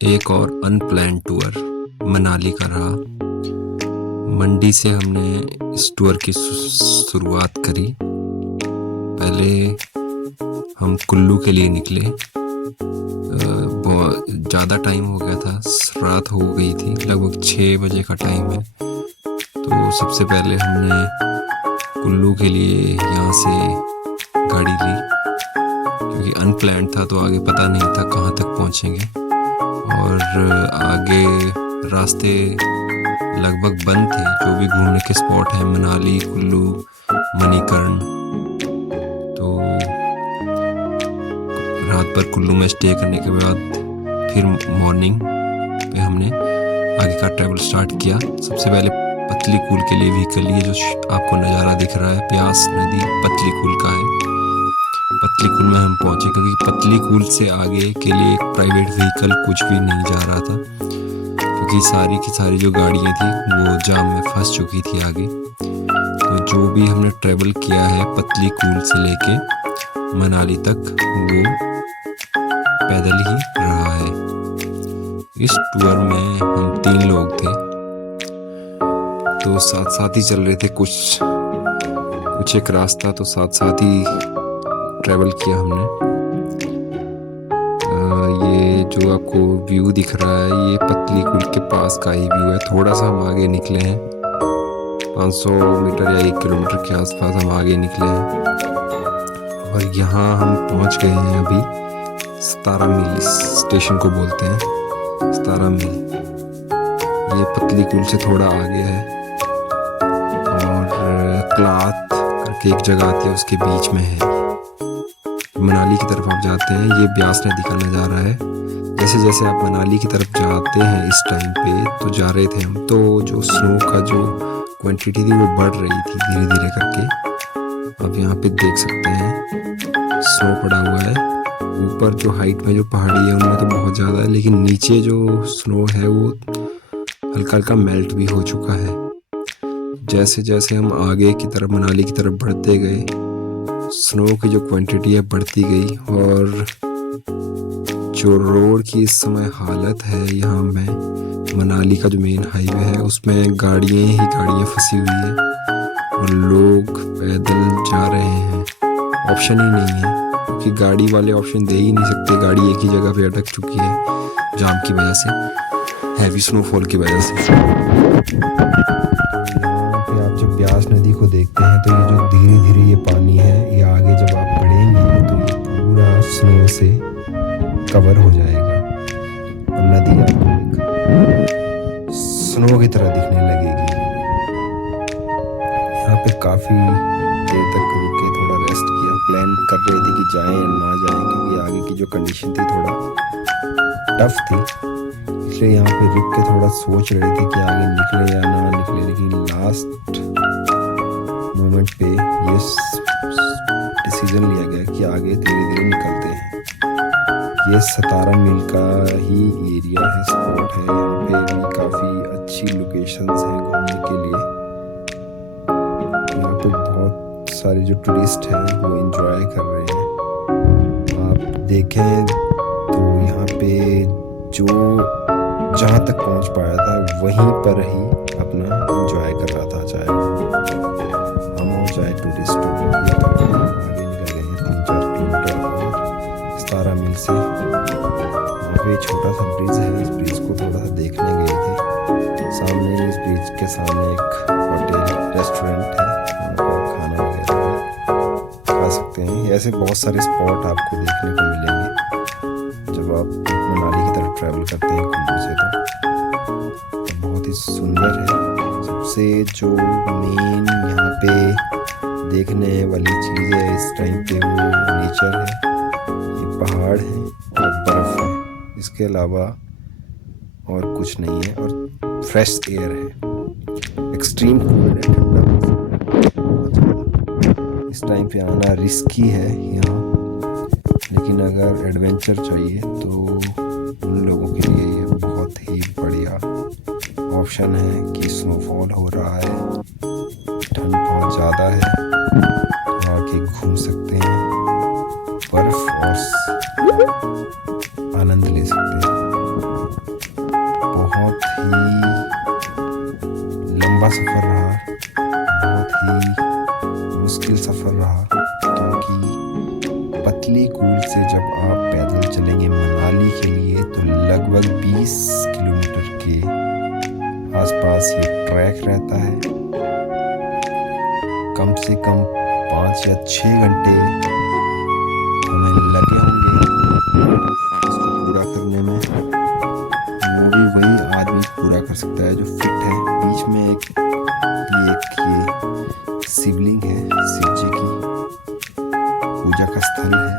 एक और unplanned tour Manali का रहा। मंडी से हमने इस टूर की शुरुआत करी। पहले हम कुल्लू के लिए निकले। बहुत ज़्यादा टाइम हो गया था, रात हो गई थी, लगभग 6 बजे का टाइम है। तो सबसे पहले हमने कुल्लू के लिए यहाँ से गाड़ी ली, क्योंकि अनप्लान्ड था तो आगे पता नहीं था कहाँ तक पहुँचेंगे। और आगे रास्ते लगभग बंद थे, जो भी घूमने के स्पॉट हैं मनाली, कुल्लू, मणिकर्ण। तो रात भर कुल्लू में स्टे करने के बाद फिर मॉर्निंग पे हमने आगे का ट्रैवल स्टार्ट किया। सबसे पहले पतली कूल के लिए व्हीकल लिए, जो आपको नज़ारा दिख रहा है प्यास नदी पतली कूल का है। पतली कूल में हम पहुंचे, क्योंकि पतली कूल से आगे के लिए एक प्राइवेट व्हीकल कुछ भी नहीं जा रहा था, क्योंकि सारी की सारी जो गाड़ियां थी वो जाम में फंस चुकी थी आगे। तो जो भी हमने ट्रेवल किया है पतली कूल से लेके मनाली तक, वो पैदल ही रहा है। इस टूर में हम 3 लोग थे, तो साथ साथ ही चल रहे थे। कुछ एक रास्ता तो साथ साथ ही ट्रैवल किया हमने। ये जो आपको व्यू दिख रहा है, ये पतली कूल के पास का ही व्यू है। थोड़ा सा हम आगे निकले हैं, 500 मीटर या 1 किलोमीटर के आसपास हम आगे निकले हैं। और यहाँ हम पहुँच गए हैं अभी सतारा मील स्टेशन को बोलते हैं, सतारा मील। ये पतली कूल से थोड़ा आगे है, और क्लाथ करके एक जगह आती है, उसके बीच में है। मनाली की तरफ आप जाते हैं, ये ब्यास नदी का नज़ारा है। जैसे जैसे आप मनाली की तरफ जाते हैं इस टाइम पे, तो जा रहे थे हम, तो जो स्नो का जो क्वांटिटी थी वो बढ़ रही थी धीरे धीरे करके। आप यहाँ पे देख सकते हैं स्नो पड़ा हुआ है। ऊपर जो हाइट में जो पहाड़ी है उनमें तो बहुत ज़्यादा है, लेकिन नीचे जो स्नो है वो हल्का हल्का मेल्ट भी हो चुका है। जैसे जैसे हम आगे की तरफ मनाली की तरफ बढ़ते गए, स्नो की जो क्वांटिटी है बढ़ती गई। और जो रोड की इस समय हालत है यहाँ में, मनाली का जो मेन हाईवे है उसमें गाड़ियाँ ही गाड़ियाँ फंसी हुई है, और लोग पैदल जा रहे हैं। ऑप्शन ही नहीं है, क्योंकि गाड़ी वाले ऑप्शन दे ही नहीं सकते। गाड़ी एक ही जगह पे अटक चुकी है जाम की वजह से, हैवी स्नोफॉल की वजह से। आप जब ब्यास नदी को देखते हैं, तो ये जो धीरे धीरे ये पानी है, ये आगे जब आप बढ़ेंगे तो ये पूरा स्नो से कवर हो जाएगा, और नदी आपको स्नो की तरह दिखने लगेगी। यहाँ पे काफ़ी देर तक रुके, थोड़ा रेस्ट किया। प्लान कर रहे थे कि जाएं या ना जाएं, क्योंकि आगे की जो कंडीशन थी थोड़ा टफ थी, इसलिए यहाँ पे रुक के थोड़ा सोच रहे थे कि आगे निकले या ना निकले। लेकिन लास्ट मोमेंट पे ये डिसीजन लिया गया कि आगे धीरे धीरे निकलते हैं। ये सतारा मील का ही एरिया है, स्पॉट है। यहाँ पे भी काफ़ी अच्छी लोकेशंस हैं घूमने के लिए। यहाँ पे बहुत सारे जो टूरिस्ट हैं वो एंजॉय कर रहे हैं। आप देखें तो यहाँ पे जो जहाँ तक पहुँच पाया था वहीं पर ही अपना एंजॉय कर रहा था, चाहे हम हो चाहे टूरिस्ट हो। आगे निकल गए हैं 3-4 किलोमीटर और सतारा मील से। वहाँ पे छोटा सा ब्रिज है, इस ब्रिज को थोड़ा सा देखने गए थे। सामने इस ब्रिज के सामने एक होटल रेस्टोरेंट है, वहाँ पर खाना वगैरह खा सकते हैं। ऐसे बहुत सारे स्पॉट आपको देखने को मिलेंगे जब आप मनाली की तरफ ट्रैवल करते हैं कुल्लू से। तो बहुत ही सुंदर है। सबसे जो मेन यहाँ पे देखने वाली चीज़ है इस टाइम पे, वो नेचर है। ये पहाड़ है और बर्फ़ है, इसके अलावा और कुछ नहीं है। और फ्रेश एयर है, एक्सट्रीम कूल है, ठंडा बहुत ज़्यादा। इस टाइम पे आना रिस्की है यहाँ, लेकिन अगर एडवेंचर चाहिए तो उन लोगों के लिए ये बहुत ही बढ़िया ऑप्शन है कि स्नोफॉल हो रहा है, ठंड बहुत ज़्यादा है, तो आके घूम सकते हैं, बर्फ़ और आनंद ले सकते हैं। लंबा सफ़र रहा, बहुत ही मुश्किल सफ़र रहा, क्योंकि पतली कूल से जब आप पैदल चलेंगे मनाली के लिए तो लगभग 20 किलोमीटर के आसपास ये ट्रैक रहता है। कम से कम 5 या 6 घंटे हमें लगे होंगे इसको पूरा करने में। वो भी वही आदमी पूरा कर सकता है जो फिट है। बीच में एक शिवलिंग है, शिव जी की पूजा का स्थल है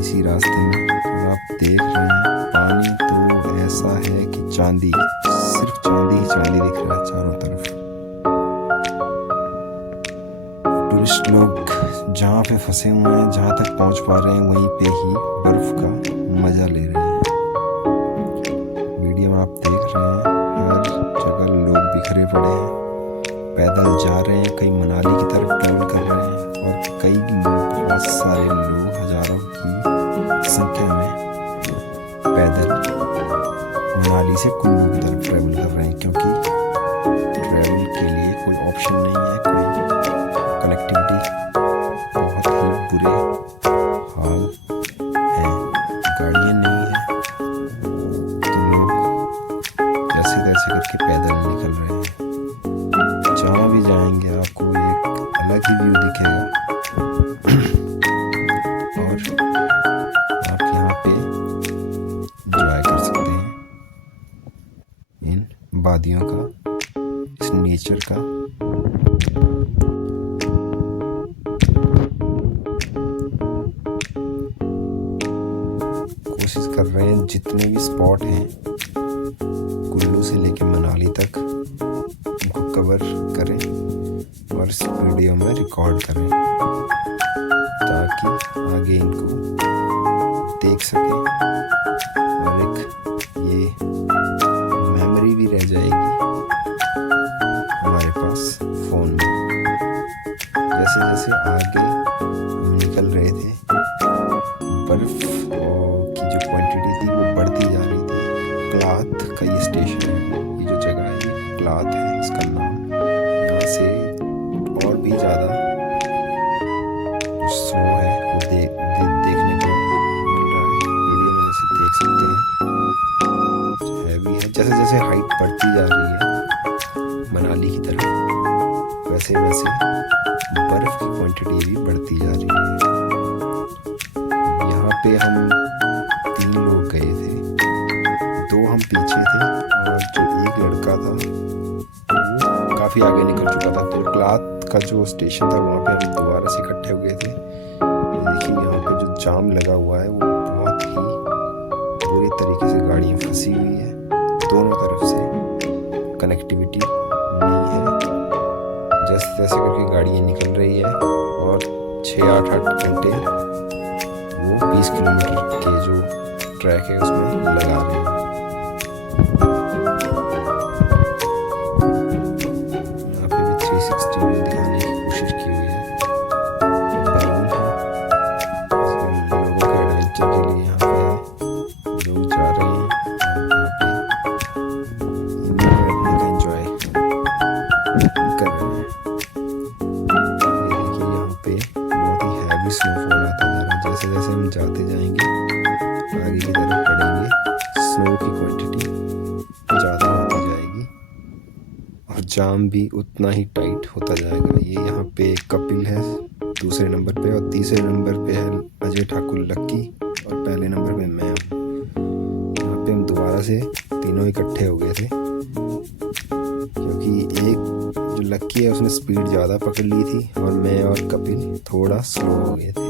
इसी रास्ते में। और आप देख रहे हैं पानी तो ऐसा है कि चांदी, सिर्फ चांदी ही चांदी दिख रहा है चारों तरफ। टूरिस्ट लोग जहाँ पे फंसे हुए हैं, जहाँ तक पहुँच पा रहे हैं वहीं पे ही बर्फ का मजा ले रहे हैं। वीडियो में आप देख रहे हैं हर जगह लोग बिखरे पड़े हैं, पैदल जा रहे हैं, कई मनाली की तरफ ट्रैवल कर रहे हैं और कई लोग, बहुत सारे लोग, हजारों की संख्या में पैदल मनाली से कुल्लू की तरफ ट्रैवल कर रहे हैं, क्योंकि ट्रैवल के लिए कोई ऑप्शन नहीं है, कोई कनेक्टिविटी बहुत ही बुरे हाल है, गाड़ियाँ नहीं है, तो लोग जैसे तैसे करके पैदल निकल रहे हैं। जहाँ भी जाएंगे आपको एक अलग ही व्यू दिखेगा और आप यहाँ पे एंजॉय कर सकते हैं इन वादियों का, इस नेचर का। कोशिश कर रहे हैं जितने भी स्पॉट हैं कुल्लू से लेके मनाली तक उनको कवर करें और इस वीडियो में रिकॉर्ड करें, ताकि आगे इनको देख सकें और एक ये मेमोरी भी रह जाएगी हमारे पास फ़ोन में। जैसे जैसे आगे हम निकल रहे थे, बर्फ़ की जो क्वांटिटी थी वो बढ़ती जा रही थी। क्लाथ का ये स्टेशन है, ये जो जगह है ये क्लाथ है इसका नाम। यहाँ से और भी ज़्यादा जो स्नो है वो देखने को मिल रहा है, वीडियो में जैसे देख सकते हैं। हैवी है, जैसे जैसे हाइट बढ़ती जा रही है मनाली की तरफ, वैसे वैसे बर्फ़ की क्वांटिटी भी बढ़ती जा रही है। यहाँ पे हम 3 लोग गए थे, 2 हम पीछे थे और जो एक लड़का था वो काफ़ी आगे निकल चुका था। तो क्लाथ का जो स्टेशन था वहाँ पे हम दोबारा से इकट्ठे हो गए थे। ये देखिए यहाँ पे जो जाम लगा हुआ है वो बहुत ही बुरी तरीके से गाड़ियाँ फंसी हुई है, दोनों तरफ से कनेक्टिविटी नहीं है। जैसे तैसे करके गाड़ियाँ निकल रही है और 6-8 घंटे वो 20 किलोमीटर के जो ट्रैक है उसमें लगा रहे हैं। यहाँ पे भी 360 व्यू दिखाने की कोशिश की हुई है। बैलून है, लोगों के एडवेंचर के लिए यहाँ पे लोग जा रहे हैं और यहाँ पे एंजॉय कर रहे हैं। ये देखिए यहाँ पे बहुत ही हैवी स्नोफॉल आता जा रहा है। जैसे जैसे हम जाते जाएंगे आगे की तरफ बढ़ेंगे, स्नो की क्वांटिटी ज़्यादा होती जाएगी और जाम भी उतना ही टाइट होता जाएगा। ये यहाँ पे कपिल है दूसरे नंबर पे और तीसरे नंबर पे है अजय ठाकुर लक्की और पहले नंबर पे मैं हूँ। यहाँ पे हम दोबारा से तीनों इकट्ठे हो गए थे, क्योंकि एक जो लक्की है उसने स्पीड ज़्यादा पकड़ ली थी और मैं और कपिल थोड़ा स्लो हो गए थे।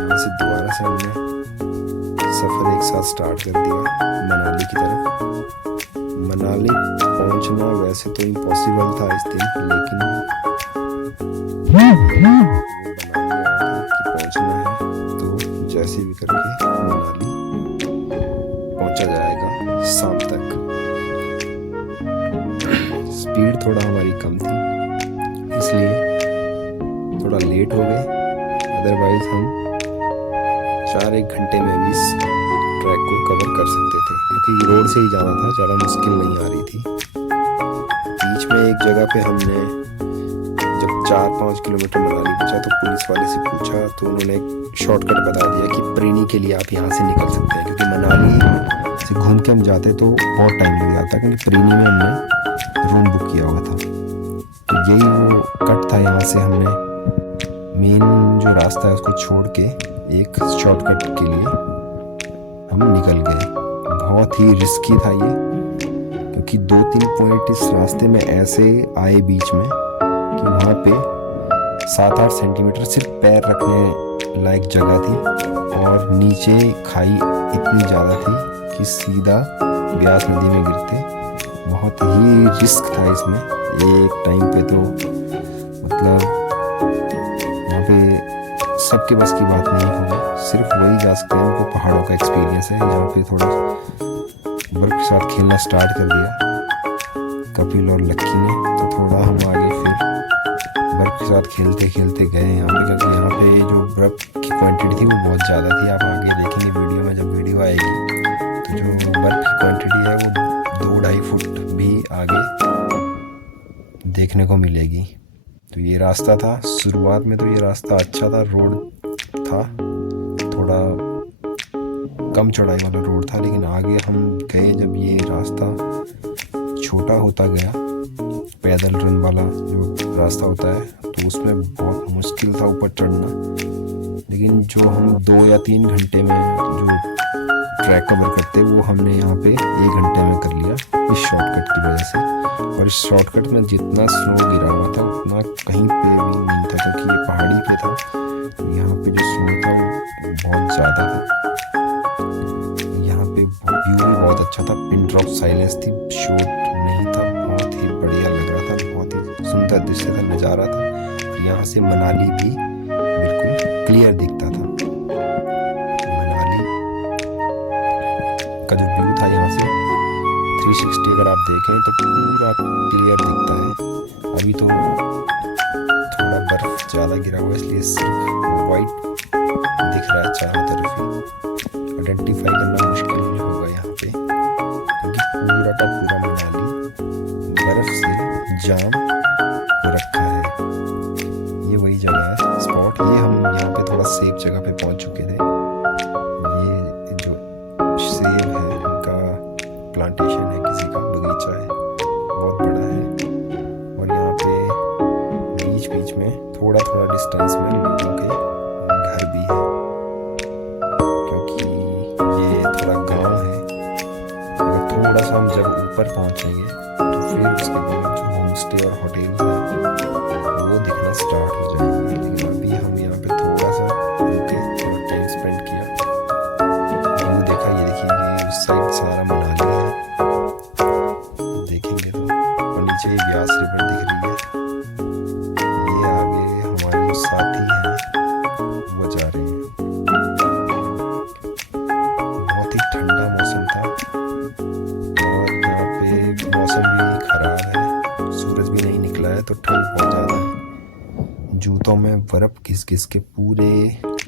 यहाँ से दोबारा से हमने सफ़र एक साथ स्टार्ट कर दिया मनाली की तरफ। मनाली पहुंचना वैसे तो इम्पॉसिबल था इस दिन, लेकिन वो बना लिया था कि पहुंचना है तो जैसे भी करके मनाली पहुंचा जाएगा शाम तक। स्पीड थोड़ा हमारी कम थी इसलिए थोड़ा लेट हो गए, अदरवाइज हम 4-1 घंटे में भी इस ट्रैक को कवर कर सकते थे, क्योंकि रोड से ही जाना था, ज़्यादा मुश्किल नहीं आ रही थी। बीच में एक जगह पे हमने जब 4-5 किलोमीटर मनाली बचा तो पुलिस वाले से पूछा तो उन्होंने एक शॉर्टकट बता दिया कि प्रीनी के लिए आप यहाँ से निकल सकते हैं, क्योंकि मनाली से घूम के हम जाते तो बहुत टाइम लग जाता, क्योंकि प्रीनी में हमने रूम बुक किया हुआ था। तो यही वो कट था, यहाँ से हमने मेन जो रास्ता है उसको छोड़ के एक शॉर्टकट के लिए हम निकल गए। बहुत ही रिस्की था ये, क्योंकि 2-3 पॉइंट इस रास्ते में ऐसे आए बीच में कि वहाँ पे 7-8 सेंटीमीटर सिर्फ पैर रखने लायक जगह थी, और नीचे खाई इतनी ज़्यादा थी कि सीधा ब्यास नदी में गिरते। बहुत ही रिस्क था इसमें। एक टाइम पे तो मतलब यहाँ पे सबके बस की बात नहीं होगी, सिर्फ वही जा सकते हैं उनको पहाड़ों का एक्सपीरियंस है। यहाँ पे थोड़ा बर्फ के साथ खेलना स्टार्ट कर दिया कपिल और लक्की ने, तो थोड़ा हम आगे फिर बर्फ के साथ खेलते खेलते गए यहाँ पे, क्योंकि यहाँ पे जो बर्फ की क्वांटिटी थी वो बहुत ज़्यादा थी। आप आगे देखेंगे वीडियो में, जब वीडियो आएगी तो जो बर्फ की क्वांटिटी है वो 2-2.5 फुट भी आगे देखने को मिलेगी। तो ये रास्ता था, शुरुआत में तो ये रास्ता अच्छा था, रोड था थोड़ा कम चौड़ाई वाला रोड था, लेकिन आगे हम गए जब ये रास्ता छोटा होता गया, पैदल रन वाला जो रास्ता होता है, तो उसमें बहुत मुश्किल था ऊपर चढ़ना। लेकिन जो हम 2 या 3 घंटे में जो ट्रैक कवर करते वो हमने यहाँ पे 1 घंटे में कर लिया इस शॉर्टकट की वजह से। और इस शॉर्टकट में जितना स्नो गिरा हुआ था उतना कहीं पे भी नहीं था, क्योंकि ये पहाड़ी पे था, तो यहाँ पे जो स्नो था वो बहुत ज़्यादा था। यहाँ पे व्यू भी बहुत अच्छा था, पिन ड्रॉप साइलेंस थी, शूट नहीं था, बहुत ही बढ़िया लग रहा था, बहुत ही सुंदर दृश्य था, नज़ारा था। और यहाँ से मनाली भी बिल्कुल क्लियर दिखता था। मनाली का जो व्यू था यहाँ से 360 अगर आप देखें तो पूरा क्लियर दिखता है। अभी तो थोड़ा बर्फ ज़्यादा गिरा हुआ है, इसलिए सिर्फ वाइट दिख रहा है चारों तरफ ही, आइडेंटिफाई करना मुश्किल होगा यहाँ पे, क्योंकि पूरा का पूरा मनाली बर्फ से जाम हो रखा है। ये वही जगह है स्पॉट, ये हम यहाँ पे थोड़ा सेफ जगह पे पहुँच चुके थे। ये जो सेब है इनका प्लांटेशन है, किसी का बगीचा है, बहुत बड़ा है। और यहाँ पे बीच बीच में थोड़ा थोड़ा डिस्टेंस में लोगों के घर भी है, क्योंकि ये थोड़ा गांव है। अगर थोड़ा सा हम जब ऊपर पहुँचेंगे तो फिर उसके बाद जो होम स्टे और होटल है वो दिखना स्टार्ट हो जाएंगे। लेकिन अभी हम यहाँ पे थोड़ा सा रुके, थोड़ा टाइम स्पेंड किया, व्यू देखा। ये देखिए उस साइड सारा मनाली है, देखेंगे तो, और नीचे व्यास रिवर दिख रही है। ये आगे हमारे जो साथी हैं वो जा रहे हैं। बहुत ही ठंडा मौसम था, और यहाँ पे मौसम भी खराब है, सूरज भी नहीं निकला है, तो ठंड बहुत ज़्यादा है। जूतों में बर्फ़ घिस घिस के पूरे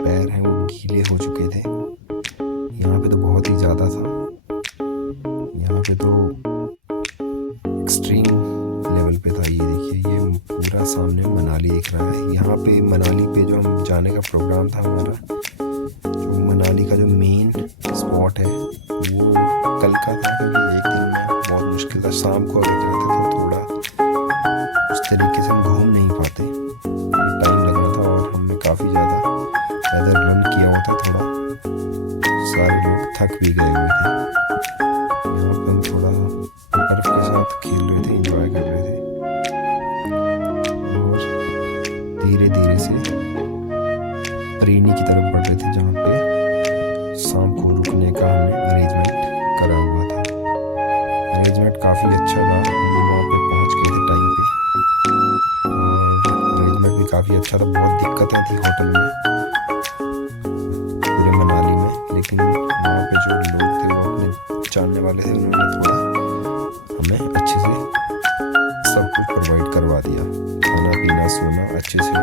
पैर हैं वो गीले हो चुके थे। यहाँ पे तो बहुत ही ज़्यादा था, यहाँ पे तो एक्सट्रीम लेवल पे था। ये देखिए ये पूरा सामने मनाली दिख रहा है। यहाँ पे मनाली पे जो हम जाने का प्रोग्राम था हमारा, जो मनाली का जो मेन स्पॉट है वो कल का था, क्योंकि एक दिन में बहुत मुश्किल था। शाम को अगर जाते तो थोड़ा उस तरीके से हम घूम नहीं पाते, टाइम लग रहा था, और हमने काफ़ी ज़्यादा रन किया हुआ था, थोड़ा सारे लोग थक भी गए हुए थे। यहाँ पे हम थोड़ा बर्फ के साथ खेल रहे थे, एंजॉय कर रहे थे, और धीरे धीरे से प्रीनी की तरफ बढ़ रहे थे, जहाँ पे शाम को रुकने का हमने अरेंजमेंट करा हुआ था। अरेंजमेंट काफ़ी अच्छा रहा, हम वहाँ पे पहुँच गए थे टाइम पे, और अरेंजमेंट भी काफ़ी अच्छा था। बहुत दिक्कतें थी होटल में पूरे मनाली में, लेकिन वहाँ पे जो लोग थे वो अपने जानने वाले थे, उन्होंने थोड़ा हमें अच्छे से सब कुछ प्रोवाइड करवा दिया। खाना पीना सोना अच्छे से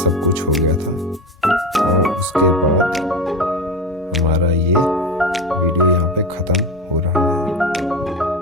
सब कुछ हो गया था। और उसके बाद हमारा ये